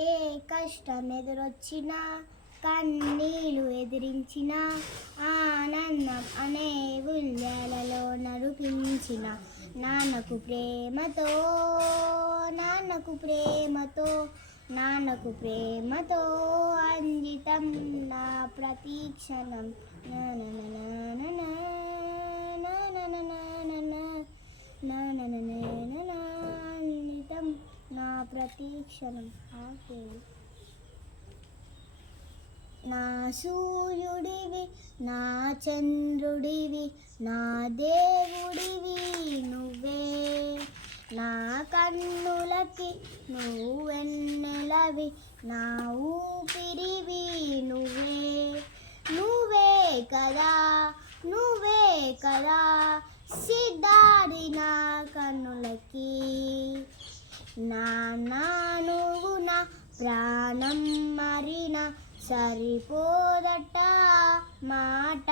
ఏ కష్టం ఎదురొచ్చినా కన్నీళ్ళు ఎదిరించిన ఆనందం అనే ఉల్యాలలో నడిపించిన నాన్నకు ప్రేమతో నాన్నకు ప్రేమతో నాన్నకు ప్రేమతో అంజితం నా ప్రతీక్షణం అంజితం నా ప్రతీక్షణం ఆకే నా సూర్యుడివి నా చంద్రుడివి నా దేవుడివి నువ్వే నా కన్నులకి నువ్వెన్నెలవి నా ఊపిరివి నువ్వే నువ్వే కదా నువ్వే కదా సిద్ధాడి నా కన్నులకి నాన్న నువ్వు నా ప్రాణం మరిన సరిపోదట మాట